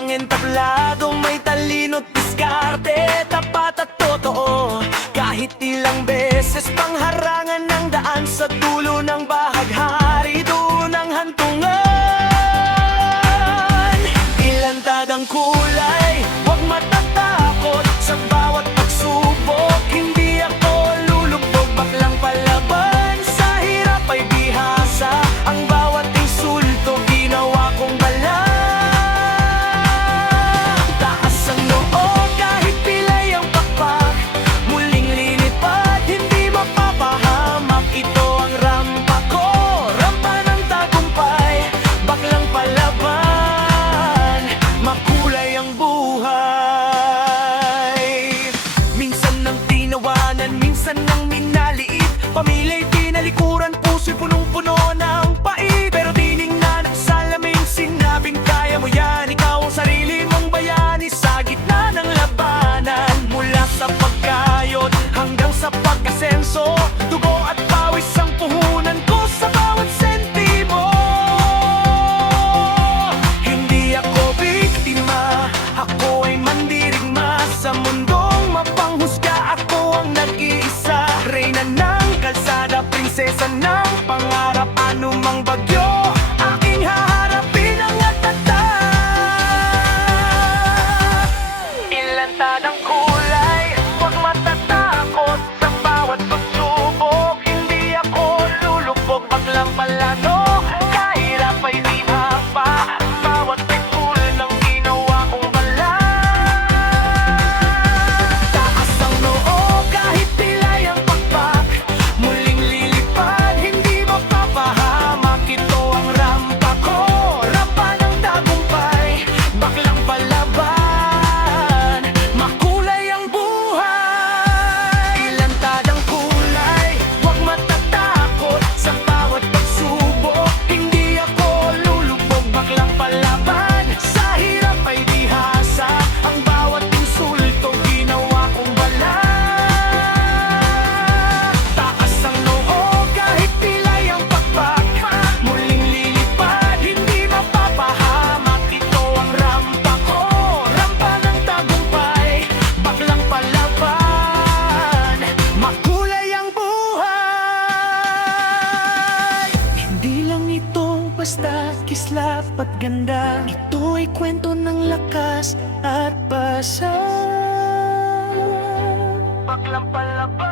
Matapang, entablado, may talino't diskarte, tapat at totoo. Kahit ilang beses pang harangan ng daan, sa dulo ng bahaghari doon ang hantungan. Ilantad ang kulay, huwag matatakot sa bawat pagsubok. Hindi ako lulubog, baklang palaban, sa hirap ay bihasa. Ang bawat insulto ginawa kong bala. Taas ang noo kahit pilay ang pakpak, muling lilipad, hindi mapapahamak. Ito ang rampa ko, rampa ng tagumpay, baklang palaban, makulay ang buhay. Minsan nang tinawanan, minsan nang minaliit, pamila'y tinalikuran, puso'y punong-puno ng pait. Pero tiningnan at salamin, sinabing kaya mo yan. Ikaw ang sarili mong bayani sa gitna ng labanan. Mula sa pagkayod hanggang sa pagkasenso, dugo at pawis ang puhunan ko sa bawat sentimo. Hindi ako biktima, ako ay mandirigma. Sa mundong mapanghusga, ako ang nag-iisa. Reyna ng kalsada, prinsesa ng pangarap. Anumang bagyo, aking haharapin ang tatak. Ilantad ang kulay, huwag matatakot sa bawat pagsubok. Hindi ako lulubog, baklang palano, kahirap ay di hapa. Bawat pitul ng ginawa kong bala. Taas ang noo kahit pilay ang pakpak, muling lilipad, hindi mapapahamak. Ito ang rampa ko, rampa ng tagumpay, baklang palaban, makulay ang buhay. Ilantad ang kulay, huwag matatakot sa bawat pagsubok. Hindi ako lulubog, baklang palaban, sa hirap ay dihasa. Ang bawat insulto ginawa kong bala. Taas ang noo kahit pilay ang pakpak, muling lilipad, hindi mapapahamak. Ito ang rampa ko, rampa ng tagumpay, baklang palaban, makulay ang buhay. Hindi lang ito basta kislap at ganda, ito ay kwento ng lakas at pasa. Baklang palaban.